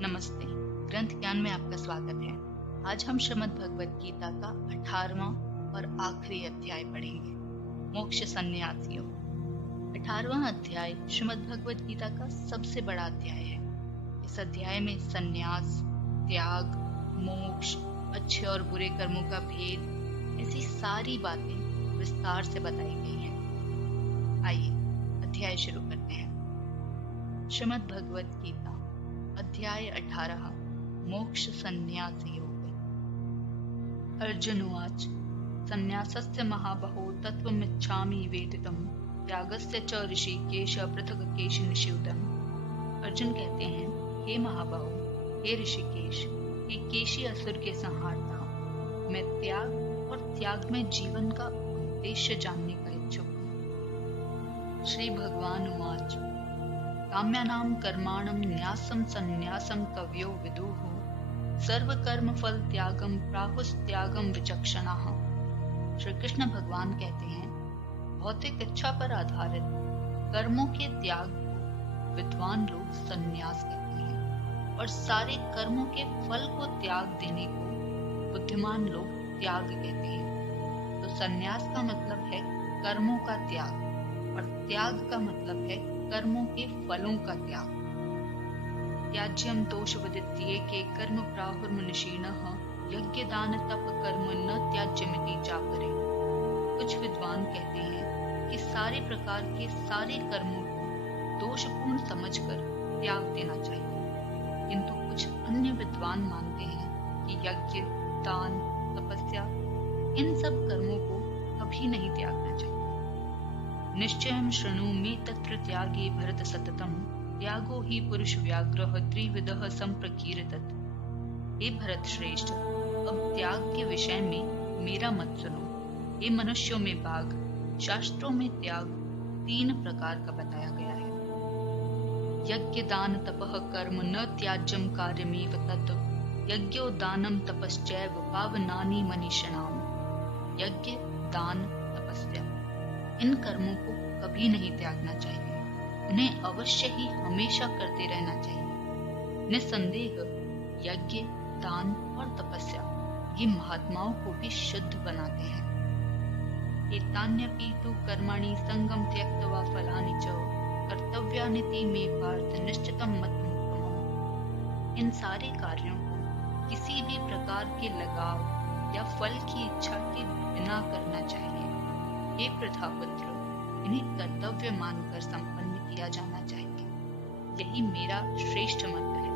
नमस्ते। ग्रंथ ज्ञान में आपका स्वागत है। आज हम श्रीमद् भगवत गीता का 18वां और आखिरी अध्याय पढ़ेंगे, मोक्ष संन्यास योग। 18वां अध्याय श्रीमद् भगवत गीता का सबसे बड़ा अध्याय है। इस अध्याय में संन्यास, त्याग, मोक्ष, अच्छे और बुरे कर्मों का भेद, ऐसी सारी बातें विस्तार से बताई गई हैं। आइए अध्याय शुरू करते हैं। श्रीमद् भगवत गीता अध्याय 18 मोक्ष संन्यास योग। अर्जुन उवाच संन्यासस्य महाबाहो तत्त्वमिच्छामि वेदितुं त्यागस्य च ऋषिकेश पृथक् केशिनिषूदम्। अर्जुन कहते हैं, हे महाबाहो, हे ऋषिकेश, हे केशी असुर के संहारता, मैं त्याग और त्याग में जीवन का उद्देश्य जानने का इच्छुक हूँ। श्री भगवान उवाच काम्यानां कर्माणं न्यासं संन्यासं कवयो विदुः सर्वकर्म फल त्यागं प्राहुस्त्यागं विचक्षणाः। श्री कृष्ण भगवान कहते हैं, भौतिक इच्छा पर आधारित कर्मों के त्याग को विद्वान लोग संन्यास कहते हैं और सारे कर्मों के फल को त्याग देने को बुद्धिमान लोग त्याग कहते हैं। तो संन्यास का मतलब है कर्मों का त्याग और त्याग का मतलब है कर्मों के फलों का त्याग। त्याज्यम दोष विदित्ये के कर्म प्राहुर्मनीषिणः यज्ञ दान तप कर्म न त्याज्यमिति चापरे। कुछ विद्वान कहते हैं कि सारे प्रकार के सारे कर्मों को दोषपूर्ण समझकर त्याग देना चाहिए, किंतु कुछ अन्य विद्वान मानते हैं कि यज्ञ, दान, तपस्या इन सब कर्मों को कभी नहीं त्यागना चाहिए। निश्चयं शृणु मे तत्र त्यागे भरत सततम् त्यागो हि पुरुष व्याघ्रः त्रिविधः संप्रकीर्तत। हे भरत श्रेष्ठ, अब त्याग के विषय में मेरा मत सुनो। हे मनुष्यों में बाघ, शास्त्रों में त्याग 3 प्रकार का बताया गया है। यज्ञ दान तपः कर्म न त्याज्यं कार्यमेव तत् यज्ञो दानं तपश्चैव पावनानि मनीषिणाम्। यज्ञ, दान, तपस्या इन कर्मों को कभी नहीं त्यागना चाहिए, उन्हें अवश्य ही हमेशा करते रहना चाहिए। निस्संदेह यज्ञ, दान और तपस्या ये महात्माओं को भी शुद्ध बनाते हैं। एतान्यपि तु कर्माणि संगम त्यक्त्वा फलानि च कर्तव्यानिति मे पार्थ निश्चितं मत्मुत्तमम्। इन सारे कार्यों को किसी भी प्रकार के लगाव या फल की इच्छा के बिना करना चाहिए। हे प्रथापुत्र, इन्हें कर्तव्य मानकर संपन्न किया जाना चाहिए। यही मेरा श्रेष्ठ मत है।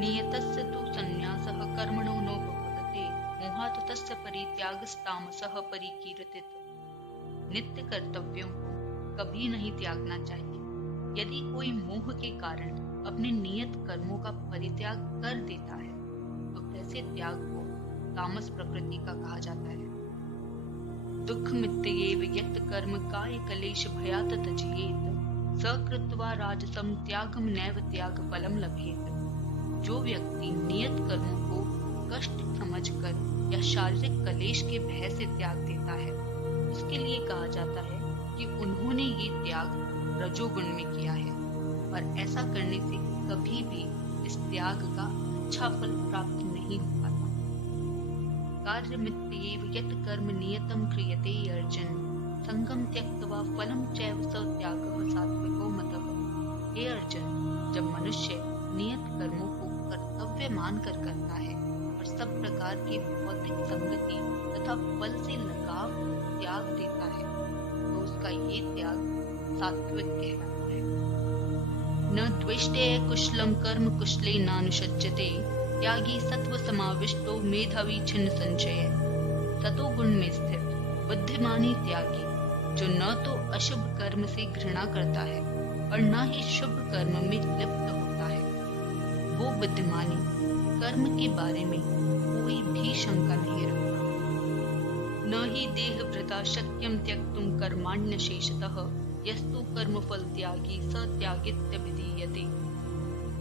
नियतस्य तु संन्यासः कर्मणो नो भवते मोहात् तस्य परित्यागस्तामसः परिकीर्तित। नित्य कर्तव्यों को कभी नहीं त्यागना चाहिए। यदि कोई मोह के कारण अपने नियत कर्मों का परित्याग कर देता है तो ऐसे त्याग को तामस प्रकृति का कहा जाता है। दुख मित्येव यत् कर्म काय कलेश भयात् त्यजेत स कृत्वा राजसं त्यागम नैव त्याग फलम लभेत। जो व्यक्ति नियत कर्मों को कष्ट समझकर या शारीरिक कलेश के भय से त्याग देता है, उसके लिए कहा जाता है कि उन्होंने ये त्याग रजोगुण में किया है और ऐसा करने से कभी भी इस त्याग का अच्छा फल प्राप्त नहीं हो पाता। कार्यमित्येव यत् कर्म नियतं क्रियते अर्जुन संगम त्यक्त्वा फलं चैव स त्यागः सात्विको मतः। हे अर्जुन, जब मनुष्य नियत कर्मों को कर्तव्य मानकर करता है और सब प्रकार के भौतिक संगति तथा फल से लगाव त्याग देता है तो उसका ये त्याग सात्विक कहलाता है। न द्वेष्टे कुशलं कर्म कुशले नानुषज्यते त्यागी सत्व समाविष्टो मेधावी छिन्न संचय। सतोगुण में स्थित बुद्धिमानी त्यागी जो न तो अशुभ कर्म से घृणा करता है और न ही शुभ कर्म में लिप्त होता है, वो बुद्धिमानी कर्म के बारे में कोई भी शंका नहीं रखता। न ही देह भृता शक्यम त्यक्तुम कर्माण्य शेषतः यस्तु कर्म फल त्यागी स त्यागित्य विधीयते।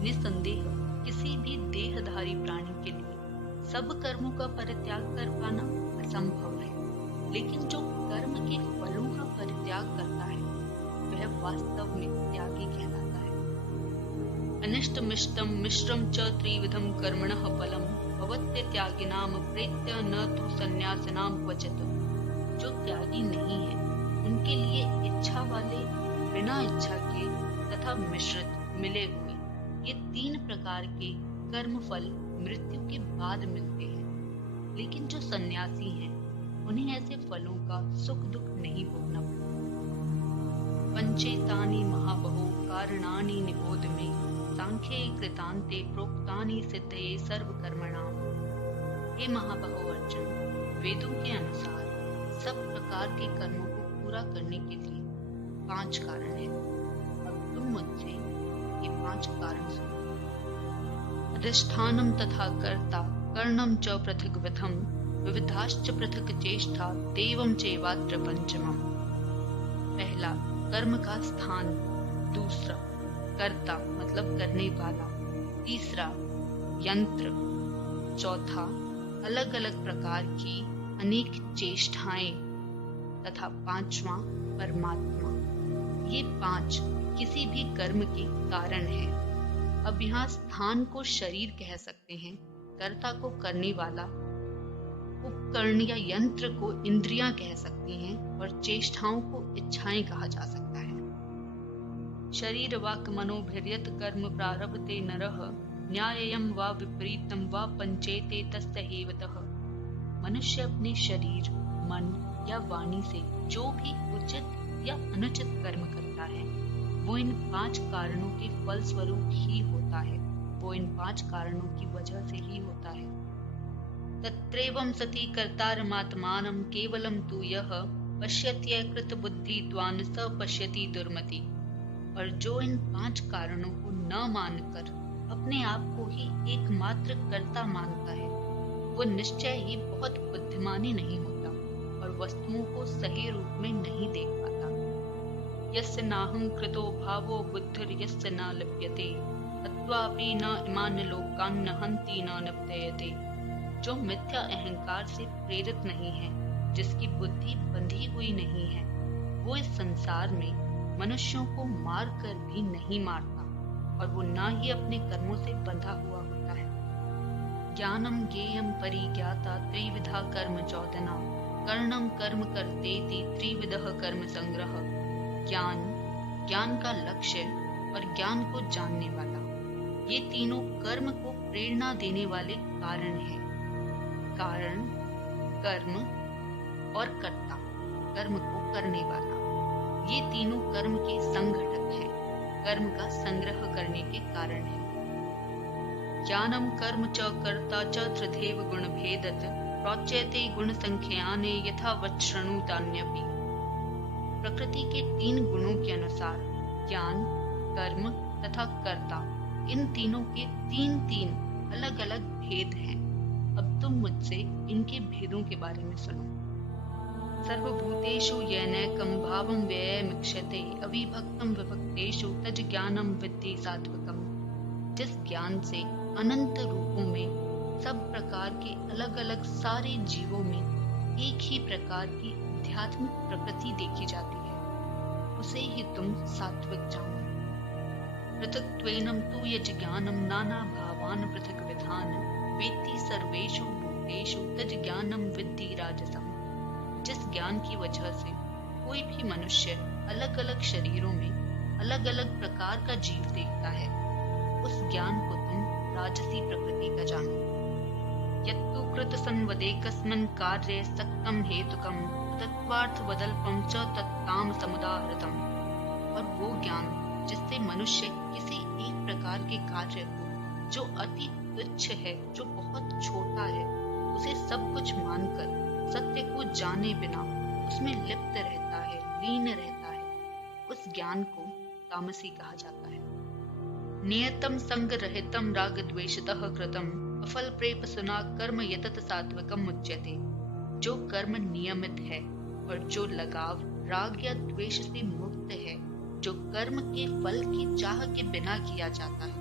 निसंदेह किसी भी देहधारी प्राणी के लिए सब कर्मों का परित्याग कर पाना असंभव है, लेकिन जो कर्म के फलों का परित्याग करता है वह वास्तव में त्यागी कहलाता है। अनिष्टमिष्टं मिश्रं च त्रिविधं कर्मणः फलम् भवत्यत्यागिनां प्रेत्य न तु सन्यासिनां क्वचित्। जो त्यागी नहीं है उनके लिए इच्छा वाले, बिना इच्छा के तथा मिश्रित, मिले हुए ये 3 प्रकार के कर्म फल मृत्यु के बाद मिलते हैं। लेकिन जो सन्यासी हैं उन्हें ऐसे फलों का सुख दुख नहीं भोगना पड़ता। पंचेतानि महाबहो कारणानि निबोध में सांख्ये कृतान्ते प्रोक्तानि सिद्धये सर्वकर्मणाम्। हे महाबहो अर्जुन, वेदों के अनुसार सब प्रकार के कर्मों को पूरा करने के लिए 5 कारण हैं। अब तुम मुझसे ये 5 कारण सुनो। अधिष्ठानं तथा कर्ता कर्णं च पृथग्विधं विविधाश्च पृथक् चेष्टा देवं चैवात्र पंचमम्। पहला, कर्म का स्थान। दूसरा, कर्ता मतलब करने वाला। तीसरा, यंत्र। चौथा, अलग अलग प्रकार की अनेक चेष्टाएं। तथा 5वां, परमात्मा। ये 5 किसी भी कर्म के कारण हैं। अब यहाँ स्थान को शरीर कह सकते हैं, कर्ता को करने वाला, उपकरण या यंत्र को इंद्रियां कह सकती हैं और चेष्टाओं को इच्छाएं कहा जा सकता है। शरीर वाक् मनोभिर्यत् कर्म प्रारभते नरः न्याय्यं वा विपरीतं वा पंचेते तस्य एवतः। मनुष्य अपने शरीर, मन या वाणी से जो भी उचित या अनुचित कर्म करता है वो इन 5 कारणों के फलस्वरूप ही होता है, वो इन 5 कारणों की वजह से ही होता है। तत्रैवं सति कर्तारमात्मानं केवलं तु यः पश्यत्यकृत बुद्धित्वान् स पश्यति दुर्मति। और जो इन 5 कारणों को न मानकर अपने आप को ही एकमात्र कर्ता मानता है वो निश्चय ही बहुत बुद्धिमानी नहीं होता और वस्तुओं को सही रूप में नहीं देख पाता। यस्य नाहं कृतो भावो बुद्धिर्यस्य न लिप्यते तत्वापि न इमान् लोकान् न हन्ति न निपत्यते। जो मिथ्या अहंकार से प्रेरित नहीं है, जिसकी बुद्धि बंधी हुई नहीं है, वो इस संसार में मनुष्यों को मार कर भी नहीं मारता और वो ना ही अपने कर्मों से बंधा हुआ होता है। ज्ञानम ज्ञेयम परिज्ञाता त्रिविधा कर्म चौदना कर्णम कर्म कर्तेति त्रिविधः कर्म संग्रह। ज्ञान का लक्ष्य और ज्ञान को जानने वाला, ये तीनों कर्म को प्रेरणा देने वाले कारण हैं। कारण, कर्म और कर्ता, कर्म को करने वाला, ये तीनों कर्म के संघटक हैं, कर्म का संग्रह करने के कारण है। ज्ञानम कर्म च कर्ता च त्रिधेव गुण भेदत प्रोच्यते गुण संख्याने यथावत् शृणुतान्यपि। प्रकृति के 3 गुणों के अनुसार ज्ञान, कर्म तथा कर्ता, इन तीनों के 3 अलग अलग भेद हैं। अब तुम मुझसे इनके भेदों के बारे में सुनो। सर्वभूतेषु येनैकं भावं व्ययमिक्षते अविभक्तं विभक्तेषु तज् ज्ञानं विद्धि सात्विकम्। जिस ज्ञान से अनंत रूपों में सब प्रकार के अलग अलग सारे जीवों में एक ही प्रकार की आध्यात्मिक प्रकृति देखी जाती है, उसे ही तुम सात्विक जानो। पृथक्त्वेनं तु यज् ज्ञानं नाना भावान् पृथक् विधान वेत्ति सर्वेषु भूतेषु तज् ज्ञानं विद्धि राजसम्। जिस ज्ञान की वजह से कोई भी मनुष्य अलग अलग शरीरों में अलग अलग प्रकार का जीव देखता है, उस ज्ञान को तुम राजसी प्रकृति का जानो। यत्तु कृत संवदेकस्मिन् कार्ये सक्तं हेतुकं तत्त्वार्थवदल्पं च तत्ताम समुदाहृतम्। और वो ज्ञान जिससे मनुष्य किसी एक प्रकार के कार्य को जो अति तुच्छ है, जो बहुत छोटा है, उसे सब कुछ मानकर सत्य को जाने बिना उसमें लिप्त रहता है, लीन रहता है, उस ज्ञान को तामसी कहा जाता है। नियतम संग रहितम राग द्वेषतः कृतम अफल प्रेप सुना कर्म यतत सात्विकम उच्यते। जो कर्म नियमित है और जो लगाव राग या द्वेष से मुक्त है, जो कर्म के फल की चाह के बिना किया जाता है,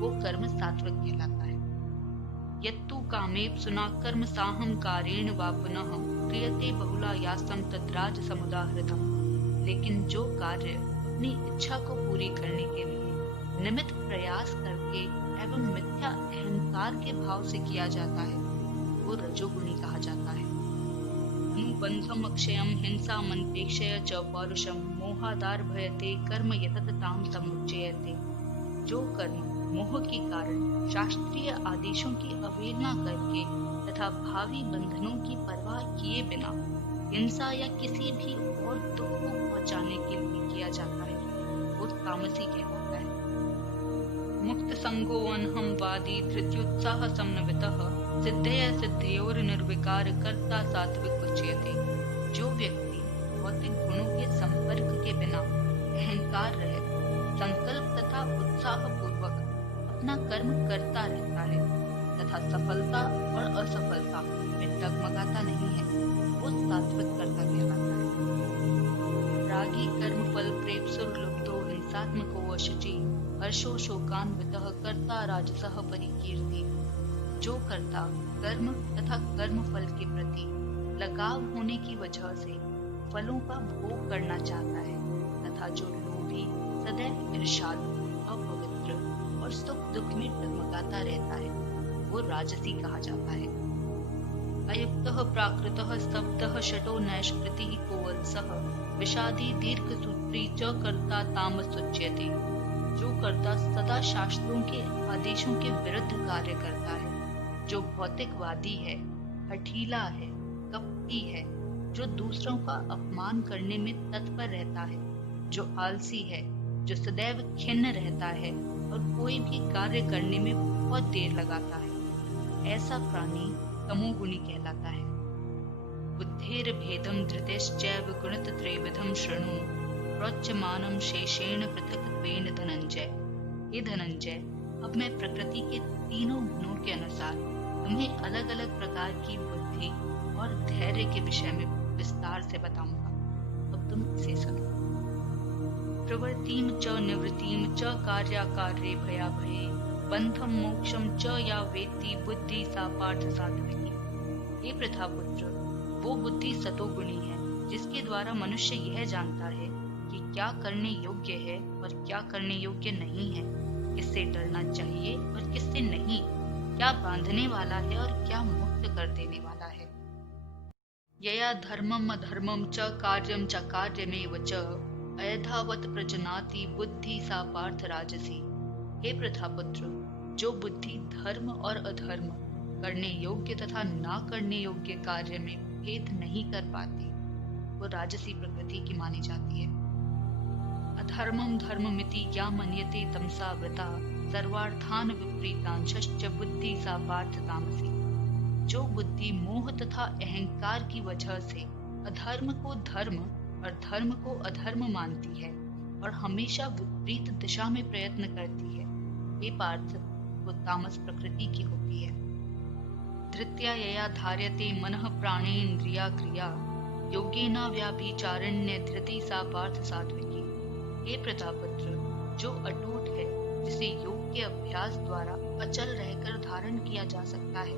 वो कर्म सात्विक कहलाता है। यत्तु कामेप् सुना कर्म साहम कारेण वा पुनः क्रियते बहुलायासं तद्राज समुदाहृतम्। लेकिन जो कार्य अपनी इच्छा को पूरी करने के लिए निमित्त प्रयास करके एवं मिथ्या अहंकार के भाव से किया जाता है वो रजोगुणी कहा जाता है। अनुबंधम अक्षयम हिंसा मनपेक्षय च पौरुषम मोहादार भयते कर्म यतत ताम समुच्चयते। जो कर्म मोह के कारण शास्त्रीय आदेशों की अवहेलना करके तथा भावी बंधनों की परवाह किए बिना हिंसा या किसी भी और दुख को पहुंचाने के लिए किया जाता है वो तामसी कहलाता है। मुक्त संगो अनहम वादी धृत्युत्साह समन्वितः सिद्धय सिद्धयोर निर्विकार कर्ता सात्विक उच्यते। जो व्यक्ति भौतिक गुणों के संपर्क के बिना अहंकार रहित संकल्प तथा उत्साह पूर्वक अपना कर्म करता रहता है तथा सफलता और असफलता में डगमगाता नहीं है वो सात्विक कर्ता कहलाता है। रागी कर्म फल प्रेप्सुर लुप्तो हिंसात्मको वशुचि हर्षो शोकान्वितः कर्ता राजसः परिकीर्ति। जो कर्ता कर्म तथा कर्म फल के प्रति लगाव होने की वजह से फलों का भोग करना चाहता है तथा जो लोभी सदैव ईर्ष्यालु अपवित्र और सुख दुख में डगमगाता रहता है वो राजसी कहा जाता है। अयुक्तः प्राकृतः स्तब्धः शटो नैष्कृतिः कोवत्सः विषादी दीर्घसूत्री च कर्ता तामस उच्यते। जो कर्ता सदा शास्त्रों के आदेशों के विरुद्ध कार्य करता है, जो भौतिकवादी है, हठीला है, कपटी है, जो दूसरों का अपमान करने में तत्पर रहता है, जो आलसी है, जो सदैव खिन्न रहता है और कोई भी कार्य करने में बहुत देर लगाता है, ऐसा प्राणी तमोगुणी कहलाता है। बुद्धेर भेदम धृतिश्चैव गुणत त्रैविधम शृणु प्रोच्यमानम शेषेण पृथक्त्वेन धनंजय। हे धनंजय, अब मैं प्रकृति के तीनों गुणों के अनुसार तुम्हें अलग अलग प्रकार की बुद्धि और धैर्य के विषय में विस्तार से बताऊंगा। अब तुम इसे सुनो। प्रवृत्तिम च निवृत्तिम च कार्याकार्ये भयाभये बंधम मोक्षम च या वेत्ति बुद्धि सा पार्थ सात्विकी। हे प्रथापुत्र, वो बुद्धि सतोगुणी है जिसके द्वारा मनुष्य यह जानता है कि क्या करने योग्य है और क्या करने योग्य नहीं है, किससे डरना चाहिए और किससे नहीं, क्या बांधने वाला है और क्या मुक्त कर देने वाला है। यया धर्मम अधर्मम च कार्यम च कार्यमेव च अयथावत प्रजनाति बुद्धि सा पार्थ राजसी। हे प्रथापुत्र, जो बुद्धि धर्म और अधर्म, करने योग्य तथा ना करने योग्य कार्य में भेद नहीं कर पाती, वो राजसी प्रकृति की मानी जाती है। अधर्मम धर्ममिति या मन्यते तमसा वृता सर्वार्थान विपरीतांश्च बुद्धि सा पार्थ तामसी। जो बुद्धि मोह तथा अहंकार की वजह से अधर्म को धर्म और धर्म को अधर्म मानती है और हमेशा विपरीत दिशा में प्रयत्न करती है, हे पार्थ, वो तामस प्रकृति की होती है। धृत्या यया धार्यते मनः प्राणेन्द्रिया क्रिया योगेन व्याभिचारण्य धृति सा पार्थ सात्विकी। हे प्रजापुत्र, जो अटूट है, जिसे योग के अभ्यास द्वारा अचल रहकर धारण किया जा सकता है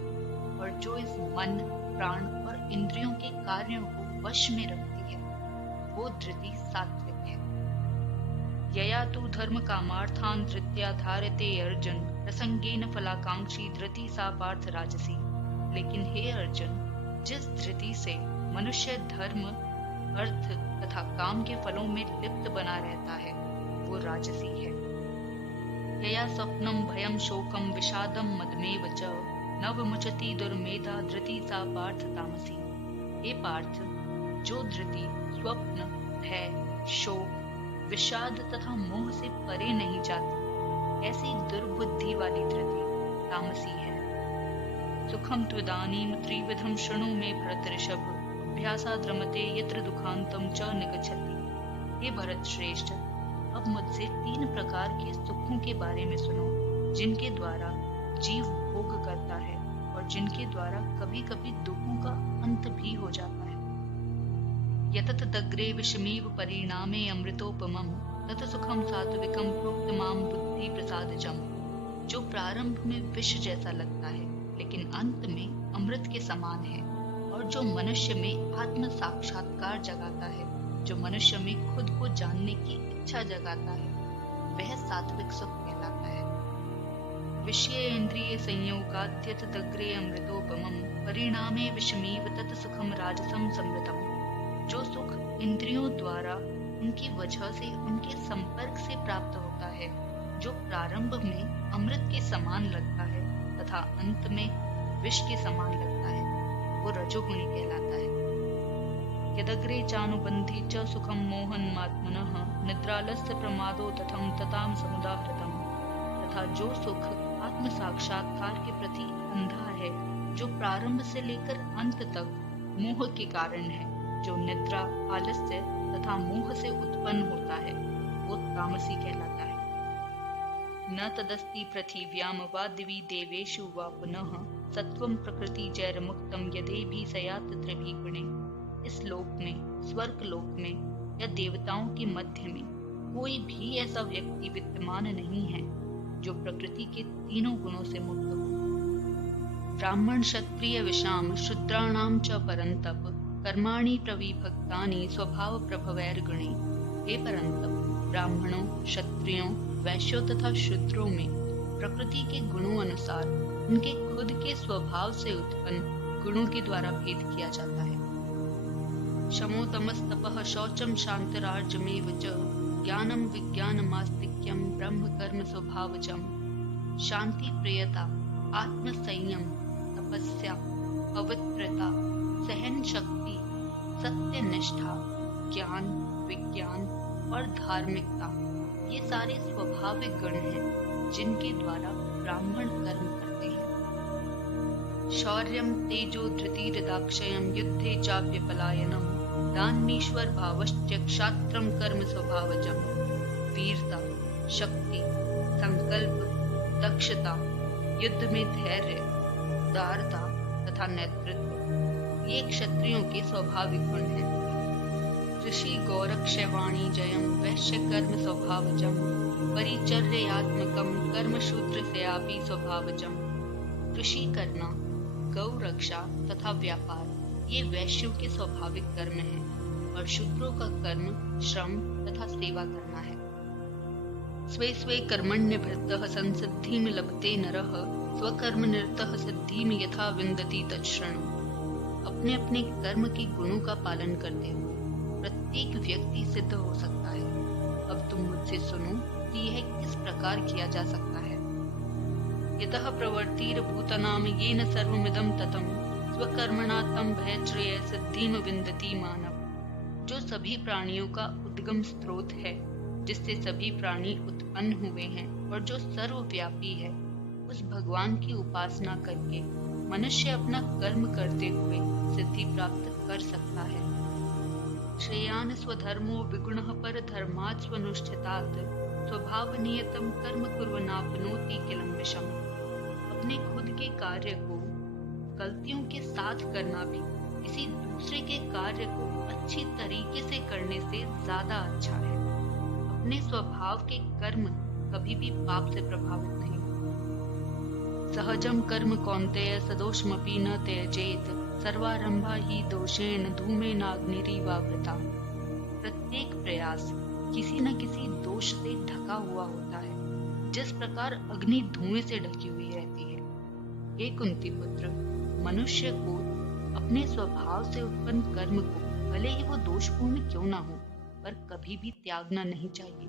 और जो इस मन, प्राण और इंद्रियों के कार्यों को वश में रखती है, वो धृति सात्विक है। यया तु धर्म कामार्थान धृत्या धारते अर्जुन प्रसंगेन फलाकांक्षी धृति सा पार्थ राजसी। लेकिन हे अर्जुन, जिस धृति से मनुष्य धर्म, अर्थ तथा काम के फलों में लिप्त बना रहता है, वो राजसी है। यया स्वप्नम भयम शोकम विषादम मदमेव च नवमुचति दुर्मेधा धृति सा पार्थ तामसी। हे पार्थ, जो धृति स्वप्न, भय, शोक, विषाद तथा मोह से परे नहीं जाती, ऐसी दुर्बुद्धि वाली धृति तामसी है। सुखम त्वदानीम त्रिविधम शृणु मे भरत ऋषभ अभ्यासाद् रमते यत्र दुखांतम च निगच्छति। हे भरत श्रेष्ठ, अब मुझसे 3 प्रकार के सुखों के बारे में सुनो, जिनके द्वारा जीव भोग करता है और जिनके द्वारा कभी कभी दुखों का अंत भी हो जाता है। यतत दग्रे विषमीव परिणामे अमृतोपमम तत सुखम सात्विकम प्रोक्त माम बुद्धि प्रसादजम। जो प्रारंभ में विष जैसा लगता है लेकिन अंत में अमृत के समान है, और जो मनुष्य में आत्म साक्षात्कार जगाता है, जो मनुष्य में खुद को जानने की इच्छा जगाता है, वह सात्विक सुख है। विषयेन्द्रिय संयोगाद्यत दग्रे अमृतोपमम् परिणामे विषमीव तत् सुखम राजसम समृतम। जो सुख इंद्रियों द्वारा उनकी वजह से, उनके संपर्क से प्राप्त होता है, जो प्रारंभ में अमृत के समान लगता है तथा अंत में विष के समान लगता है, वो रजोगुणी कहलाता है। यदग्रे चानुबंधी च सुखम मोहन्मात्मनः निद्रालस्य प्रमादो तथम तताम समुदाहृतम। तथा जो सुख आत्म साक्षात्कार के प्रति अंधा है, जो प्रारंभ से लेकर अंत तक मोह के कारण है, जो निद्रा, आलस्य तथा मोह से उत्पन्न होता है, वो तामसी कहलाता है। न तदस्ति पृथिव्याम वा दिवि देवेषु वा पुनः सत्वं प्रकृति जैरमुक्तम यदेभि सयात त्रिभि गुणे। इस लोक में, स्वर्ग लोक में या देवताओं के मध्य में कोई भी ऐसा व्यक्ति विद्यमान नहीं है जो प्रकृति के तीनों गुणों से मुक्त हो। ब्राह्मण क्षत्रिय विषाम शूद्राणाम च परंतप कर्माणि प्रविभक्तानि स्वभाव प्रभवैर गुणे। हे परंतप, ब्राह्मणों, क्षत्रियों, वैश्यों तथा शूद्रों में प्रकृति के गुणों अनुसार उनके खुद के स्वभाव से उत्पन्न गुणों के द्वारा भेद किया जाता है। शमो तमस्तपः शौचम शांतिरार्जमेव च ज्ञानम विज्ञानमास्तिक्यम ब्रह्म कर्म स्वभावजम। शांति प्रियता, आत्म संयम, तपस्या, पवित्रता, सहन शक्ति, सत्य निष्ठा, ज्ञान, विज्ञान और धार्मिकता, ये सारे स्वाभाविक गुण हैं जिनके द्वारा ब्राह्मण कर्म करते हैं। शौर्यम तेजो धृतिर्दाक्षयम युद्धे चाप्य पलायनम दानमीश्वर भावश्च क्षात्रम कर्म स्वभावजम। वीरता, शक्ति, संकल्प, दक्षता, युद्ध में धैर्य, उदारता तथा नेतृत्व, ये क्षत्रियों के स्वाभाविक गुण हैं। ऋषि गौरक्षवाणी जयम वैश्य कर्म स्वभावजम परिचर्यात्मकम कर्म शूद्र से आपी स्वभावजम। कृषि करना, गौ रक्षा तथा व्यापार, ये वैश्यों के स्वाभाविक कर्म हैं और शूद्रों का कर्म श्रम तथा सेवा करना है। स्वे स्वे कर्मण्यभृतः संसिद्धिं लभते नरः स्वकर्म निरतः सिद्धिं यथा विन्दति तच्छृणु। अपने अपने कर्म के गुणों का पालन करते हुए प्रत्येक व्यक्ति सिद्ध हो सकता है। अब तुम मुझसे सुनो कि यह किस प्रकार किया जा सकता है। यतः प्रवर्तिर्भूतानां येन सर्वमिदं ततं स्वकर्मणा तं भयश्रेय सिद्धिं विन्दति मानव। जो सभी प्राणियों का उद्गम स्रोत है, जिससे सभी प्राणी उत्पन्न हुए हैं और जो सर्वव्यापी है, उस भगवान की उपासना करके मनुष्य अपना कर्म करते हुए सिद्धि प्राप्त कर सकता है। श्रेयान स्वधर्मो विगुणः परधर्मात् स्वनुष्ठितात् स्वभावनियतं कर्म कुर्वन्नाप्नोति किलं विषम्। अपने खुद के कार्य को गलतियों के साथ करना भी किसी दूसरे के कार्य को अच्छी तरीके से करने से ज्यादा अच्छा है। अपने स्वभाव के कर्म कभी भी पाप से प्रभावित नहीं। सहजम कर्म कौन्तेय सदोषमपि न त्यजेत सर्वारंभा ही दोषेण धूमेनाग्निरिवावृता। प्रत्येक प्रयास किसी न किसी दोष से ढका हुआ होता है, जिस प्रकार अग्नि धुएं से ढकी हुई रहती है। हे कुंती पुत्र, मनुष्य को अपने स्वभाव से उत्पन्न कर्म को भले ही वो दोषपूर्ण क्यों ना हो, पर कभी भी त्यागना नहीं चाहिए।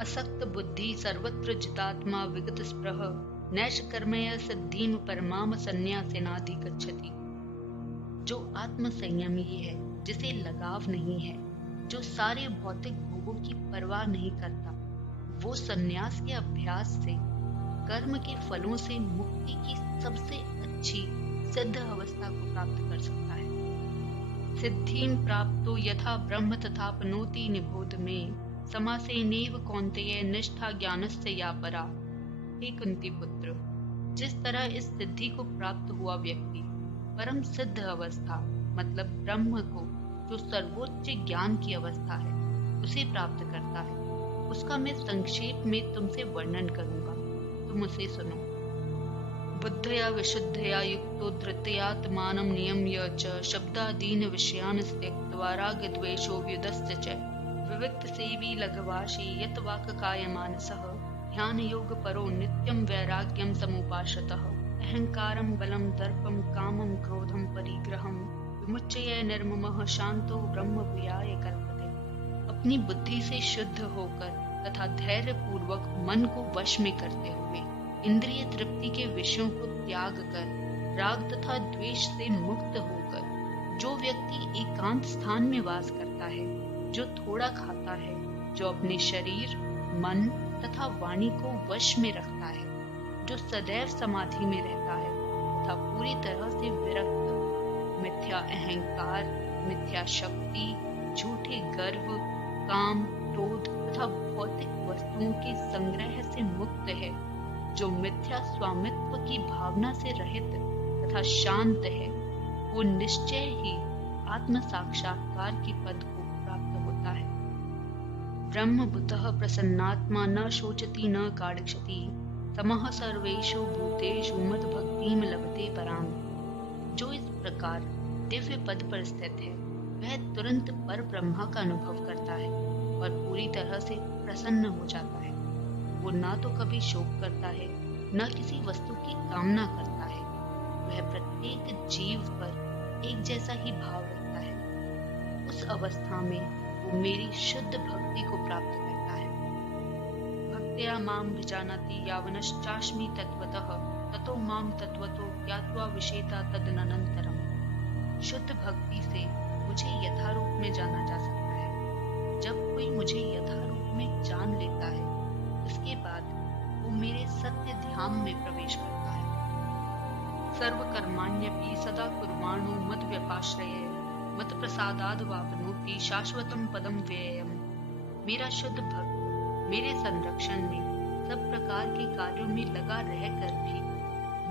असक्त बुद्धि सर्वत्र जितात्मा विगत स्पृह नैष कर्मय सिद्धिम परमाम संन्यासेनादि गच्छति। जो आत्म संयमी है, जिसे लगाव नहीं है, जो सारे भौतिक भोगों की परवाह नहीं करता, वो संन्यास के अभ्यास से कर्म के फलों से मुक्ति की सबसे अच्छी सिद्ध अवस्था को प्राप्त कर सकता है। सिद्धिं प्राप्तो यथा ब्रह्म तथापनोति निबोध में समासेनेव कौन्तेय निष्ठा ज्ञानस्य या परा। हे कुंती पुत्र, जिस तरह इस सिद्धि को प्राप्त हुआ व्यक्ति परम सिद्ध अवस्था मतलब ब्रह्म को, जो सर्वोच्च ज्ञान की अवस्था है, उसे प्राप्त करता है, उसका मैं संक्षेप में तुमसे वर्णन करूंगा, तुम उसे सुनो। बुद्धया विशुद्धया युक्तो धृत्यात्मानं नियम्य च शब्दादीन विषयान् त्यक्त्वा रागद्वेषो व्युदस्य च विविक्त सेवी लघवाशी यत वाक्कायमानसः ध्यान योग परो नित्यं वैराग्यं समुपाश्रितः अहंकारं बलं दर्पं कामं क्रोधं परिग्रहं विमुच्य निर्ममः शांतो ब्रह्म भूयाय कल्पते। अपनी बुद्धि से शुद्ध होकर तथा धैर्य पूर्वक मन को वश में करते हुए इंद्रिय तृप्ति के विषयों को त्याग कर राग तथा द्वेष से मुक्त होकर जो व्यक्ति एकांत स्थान में वास करता है, जो थोड़ा खाता है, जो अपने शरीर, मन तथा वाणी को वश में रखता है, जो सदैव समाधि में रहता है तथा पूरी तरह से विरक्त, मिथ्या अहंकार, मिथ्या शक्ति, झूठे गर्व, काम, क्रोध तथा भौतिक वस्तुओं के संग्रह से मुक्त है, जो मिथ्या स्वामित्व की भावना से रहित तथा शांत है, वो निश्चय ही आत्म साक्षात्कार के पद को प्राप्त होता है। ब्रह्मभूतः प्रसन्नात्मा न शोचति न काङ्क्षति समः सर्वेषु भूतेषु मद्भक्तिं लभते पराम। जो इस प्रकार दिव्य पद पर स्थित है वह तुरंत पर ब्रह्मा का अनुभव करता है और पूरी तरह से प्रसन्न हो जाता है। वो ना तो कभी शोक करता है न किसी वस्तु की कामना करता है। वह प्रत्येक जीव पर एक जैसा ही भाव रखता है। उस अवस्था में वो मेरी शुद्ध भक्ति को प्राप्त करता है। भक्त्या माम विजानाति यावनश्चास्मि तत्वतः ततो माम तत्वतो ज्ञात्वा विषेता तदनन्तरम्। शुद्ध भक्ति से मुझे यथारूप में जाना जा सकता है। जब कोई मुझे यथारूप में जान लेता है उसके बाद वो मेरे सत्य धाम में प्रवेश करता है। सर्वकर्माण्यपि सदा कुर्वाणो मद्व्यपाश्रये मत्प्रसादाद् वाप्नोति शाश्वतं पदं व्ययम्। मेरा शुद्ध भक्त मेरे संरक्षण में सब प्रकार के कार्यों में लगा रहकर भी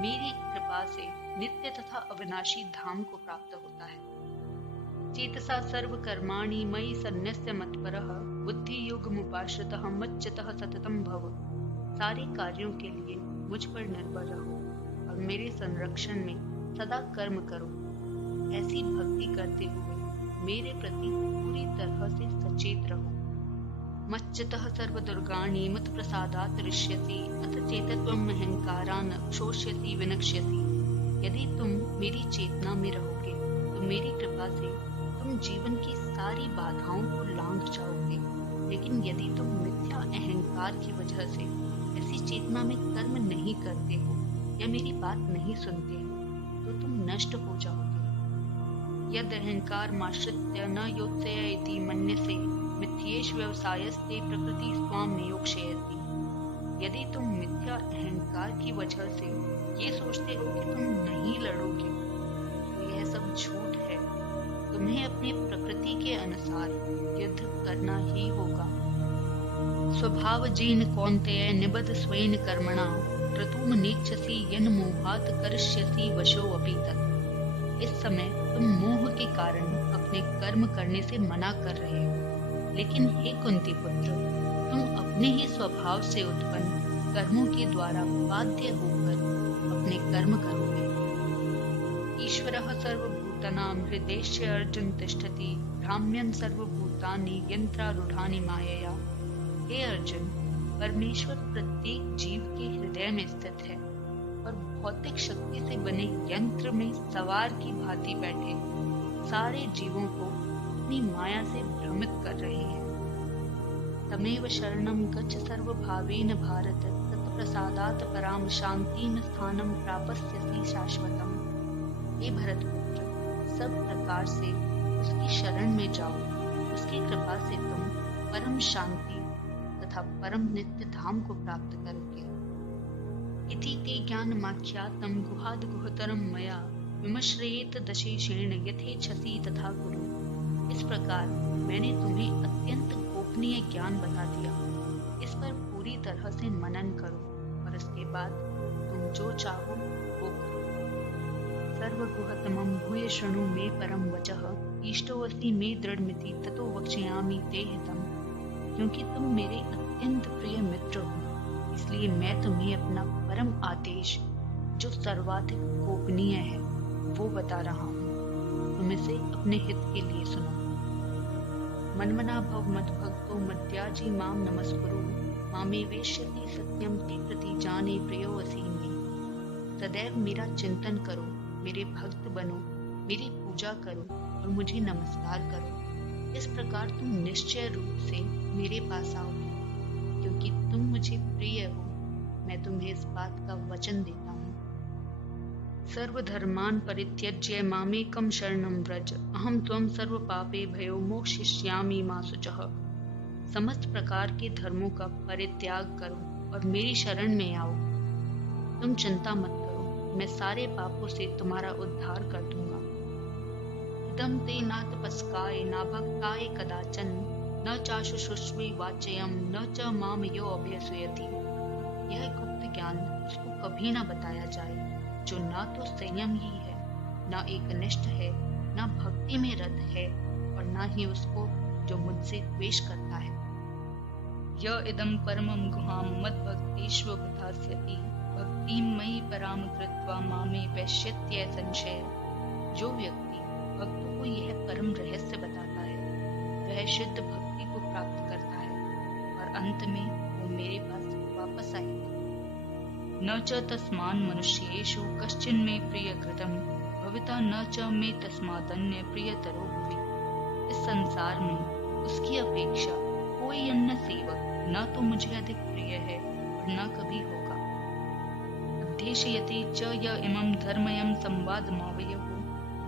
मेरी कृपा से नित्य तथा अविनाशी धाम को प्राप्त होता है। चेतसा सर्वकर्माणि मयि सन्न्यस्य मत्परः बुद्धि योगमुपाश्रितः मच्चितः सततं भव। सारे कार्यों के लिए मुझ पर निर्भर रहो और मेरे संरक्षण में सदा कर्म करो। ऐसी भक्ति करते हुए मेरे प्रति पूरी तरह से सचेत रहो। मच्चितः सर्वदुर्गाणि मत्प्रसादात् ऋष्यसि अथ चेतत्वम् अहंकारान् क्षोष्यसि विनक्ष्यसि। यदि तुम मेरी चेतना में रहोगे तो मेरी कृपा से तुम जीवन की सारी बाधाओं को लांघ जाओगे। लेकिन यदि तुम मिथ्या अहंकार की वजह से ऐसी चेतना में कर्म नहीं करते हो या मेरी बात नहीं सुनते हो तो तुम नष्ट हो जाओगे। यद अहंकार माश्रित्य न योत्सय इति मन्यसे मिथ्येष व्यवसायस्ते प्रकृति स्वाम नियोक्ष्यति। यदि तुम मिथ्या अहंकार की वजह से ये सोचते हो कि तुम नहीं लड़ोगे तो यह सब झूठ है। तुम्हें अपनी प्रकृति के अनुसार युद्ध करना ही होगा। स्वभावजेन कौन्तेय निबद्ध स्वेन कर्मणा क्रतुम नेच्छसि यन मोहात् करिष्यसि वशोऽपि तत्। इस समय तुम मोह के कारण अपने कर्म करने से मना कर रहे हो, लेकिन हे कुंती पुत्र, तुम अपने ही स्वभाव से उत्पन्न कर्मों के द्वारा बाध्य होकर अपने कर्म करोगे। ईश्वरः सर्वभूतानां हृदयेष्य अर्जुन तिष्ठति भ्राम्यन् सर्वभूतानि यन्त्रारूढानि मायया। हे अर्जुन, परमेश्वर प्रत्येक जीव के हृदय में स्थित है और भौतिक शक्ति से बने यंत्र में सवार की भांति बैठे सारे जीवों को अपनी माया से भ्रमित कर रहे हैं। तमेव शरणं गच्छ सर्वभावेन भारत तत्प्रसादात् पराम शांतिं स्थानं प्राप्स्यसि शाश्वतम्। हे भरतपुत्र, सब प्रकार से उसकी शरण में जाओ। उसकी कृपा से तुम परम शांति तथा परम नित्य धाम को प्राप्त करोगे। इति ते ज्ञानमाख्यातं गुहाद् गुहतरं मया विमश्रयेत दशेषेण यथेच्छसि तथा कुरु। इस प्रकार मैंने तुम्हें अत्यंत गोपनीय ज्ञान बता दिया। इस पर पूरी तरह से मनन करो और इसके बाद तुम जो चाहो वो करो। सर्वगुहतमं भूय शृणु मे परम वचः इष्टोऽसि मे दृढ़मिति ततो वक्ष्यामि ते हितम्। क्योंकि तुम मेरे अत्यंत प्रिय मित्र हो, इसलिए मैं तुम्हें अपना परम आदेश जो सर्वाधिक गोपनीय है वो बता रहा हूँ। तुम इसे अपने हित के लिए सुनो। मनमना भव मद्भक्तो मद्याजी माम नमस्कुरु मामे वेश्यति सत्यम ते प्रति जाने प्रियो असीमे। सदैव मेरा चिंतन करो, मेरे भक्त बनो, मेरी पूजा करो और मुझे नमस्कार करो। इस प्रकार तुम निश्चय रूप से मेरे पास आओगे, क्योंकि तुम मुझे प्रिय हो। मैं तुम्हें इस बात का वचन देता हूँ। सर्वधर्मान् परित्यज्य मामेकं शरणं व्रज, अहम त्वं सर्व पापे भयो मोक्षयिष्यामि मा शुचः। समस्त प्रकार के धर्मों का परित्याग करो और मेरी शरण में आओ। तुम चिंता मत करो, मैं सारे पापों से तुम्हारा उद्धार कर दूंगा। इदं ते न तपस्काय न भक्ताय कदाचन, न चाशुषुष्वे वाच्यम न च माम यो अभ्यसूयति। यह गुप्त ज्ञान उसको कभी न बताया जाए जो न तो संयमी है, न एकनिष्ठ है, न भक्ति में रत है, और न ही उसको जो मुझसे द्वेष करता है। य इदं परमं गुहां मद्भक्तेष्व विधास्यति, भक्तिं मयि पराम कृत्वा मामे वैश्यत्य संशय। जो व्यक्ति भक्तों को यह परम रहस्य बताता है, वह शुद्ध भक्ति को प्राप्त करता है और अंत में वो मेरे पास वापस आएगा। न च तस्मान् मनुष्येषु कश्चिन्मे प्रियकृतं, भविता न च मे तस्मादन्य प्रियतरो भुवि। इस संसार में उसकी अपेक्षा कोई अन्य सेवक न तो मुझे अधिक प्रिय है और न कभी होगा। अध्येशयति च य इमं धर्मयं संवादमावयुः,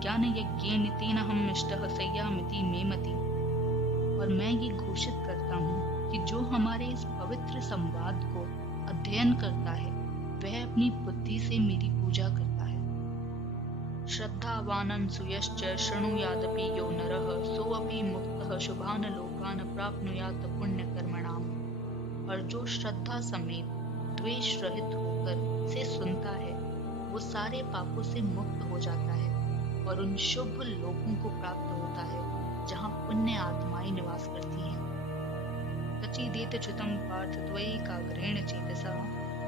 ज्ञानयज्ञेन तेनाहम् इष्टः संयमिति मे मति। और मैं ये घोषित करता हूँ कि जो हमारे इस पवित्र संवाद को अध्ययन करता है, वह अपनी बुद्धि से मेरी पूजा करता है। श्रद्धावान् सूयश्च शृणुयादपि यो नरः, सोऽपि मुक्तः शुभान् लोकान् प्राप्नुयात् पुण्यकर्मणाम्। और जो श्रद्धा समेत द्वेष रहित होकर इसे सुनता है, वो सारे पापों से मुक्त हो जाता है और उन शुभ लोगों को प्राप्त होता है जहाँ पुण्य आत्माएं निवास करती हैं। कचिदेतच्युतं पार्थ त्वयैकाग्रेण चेतसा,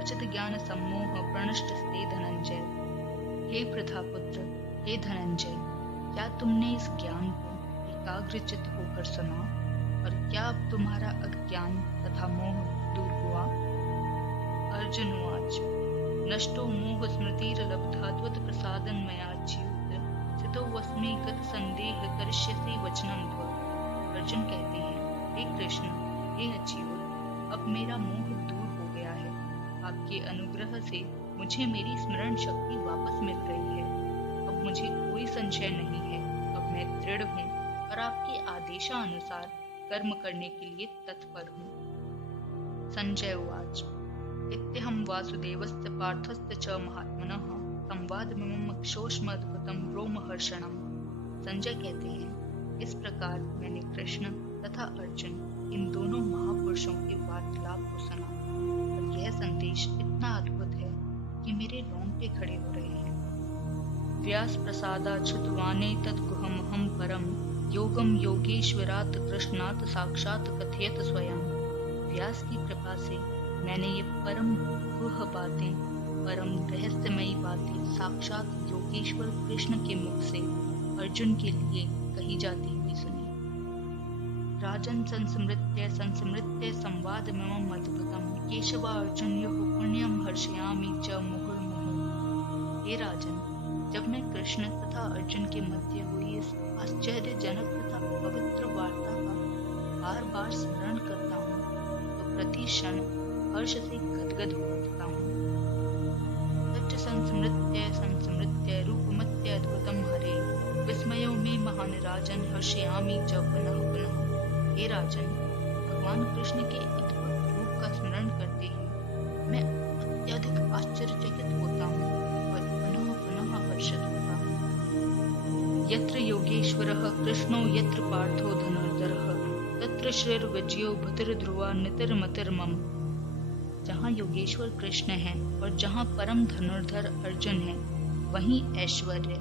उचित ज्ञान सम्मोह प्रणष्टस्ते धनंजय। हे प्रथापुत्र, हे धनंजय, क्या तुमने इस ज्ञान को एकाग्रचित होकर सुना, और क्या अब तुम्हारा अज्ञान तथा मोह दूर हुआ? अर्जुन उवाच, नष्टो मोह स्मृतिर्लब्धा त्वत् प्रसादं मयाच्युत, स्थितोऽस्मि गत संदेह करिष्यसि वचनं त्वत्। अर्जुन कहते हैं, हे कृष्ण, हे अच्युत, अब मेरा मोह दूर हो गया है। आपके अनुग्रह से मुझे मेरी स्मरण शक्ति वापस मिल गई है। अब मुझे कोई संशय नहीं है। अब मैं दृढ़ हूँ और आपके आदेशानुसार कर्म करने के लिए तत्पर हूँ। संजय उवाच, इत्यहं वासुदेवस्य पार्थस्य च महात्मनः संवादमिमं अक्षोष्मद्भुतं रोमहर्षणम्। संजय कहते हैं, इस प्रकार मैंने कृष्ण तथा अर्जुन इन दोनों महापुरुषों के वार्तालाप को सुना, और यह संदेश इतना अद्भुत है कि मेरे रोंगटे खड़े हो रहे हैं। व्यास प्रसादाच्छ्रुतवाने तद्गुहमहं परम, योगम योगेश्वरात् कृष्णात् साक्षात् कथयत स्वयं। व्यास की कृपा से मैंने ये परम गुह बातें, परम रहस्यमयी बातें साक्षात योगेश्वर कृष्ण के मुख से अर्जुन के लिए कही जाती हुई सुनी। राजन संस्मृत्य संवादमिमं अद्भुतं, केशव अर्जुनयोः पुण्यं हर्षयामि च मुहुर्मुहुः। हे राजन, जब मैं कृष्ण तथा अर्जुन के मध्य हुई इस आश्चर्यजनक तथा पवित्र वार्ता का बार बार स्मरण करता हूँ, तो प्रति क्षण हर्ष से गदगद हो उठता हूँ। तच्च संस्मृत्य रूपमत्य अद्भुतं हरे, विस्मयो मे महान् राजन् हर्षयामि च पुनः पुनः। हे राजन, भगवान कृष्ण के अद्भुत रूप का स्मरण करते ही मैं अत्यधिक आश्चर्यचकित होता हूँ और पुनः पुनः हर्षित होता हूँ। यत्र योगेश्वरः कृष्णो यत्र पार्थो धनुर्धरः, तत्र श्रीर्विजयो भूतिर्ध्रुवा नितिर्मतिर्मम। जहाँ योगेश्वर कृष्ण है और जहाँ परम धनुर्धर अर्जुन है, वहीं ऐश्वर्य,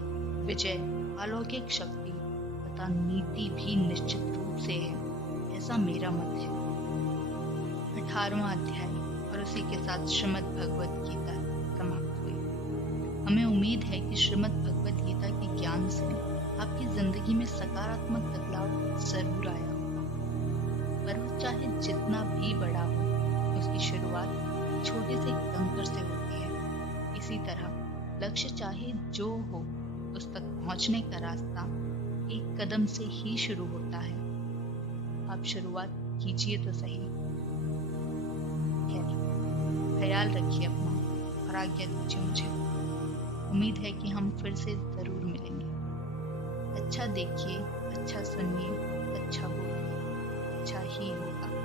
विजय, अलौकिक शक्ति तथा नीति भी निश्चित रूप से है। ऐसा मेरा मत है। 18वां अध्याय और उसी के साथ श्रीमद् भगवद गीता समाप्त हुई। हमें उम्मीद है कि श्रीमद् भगवद गीता के ज्ञान से आपकी जिंदगी में सकारात्मक बदलाव जरूर आया होगा, पर वो चाहे जितना भी बड़ा हो, उसकी शुरुआत छोटे से कंकर से होती है। इसी तरह लक्ष्य चाहे जो हो, उस तक पहुंचने का रास्ता एक कदम से ही शुरू होता है। आप शुरुआत कीजिए तो सही। ख्याल रखिए अपना और आज्ञा दीजिए मुझे। उम्मीद है कि हम फिर से जरूर मिलेंगे। अच्छा देखिए, अच्छा सुनिए, अच्छा बोलिए, अच्छा ही होगा।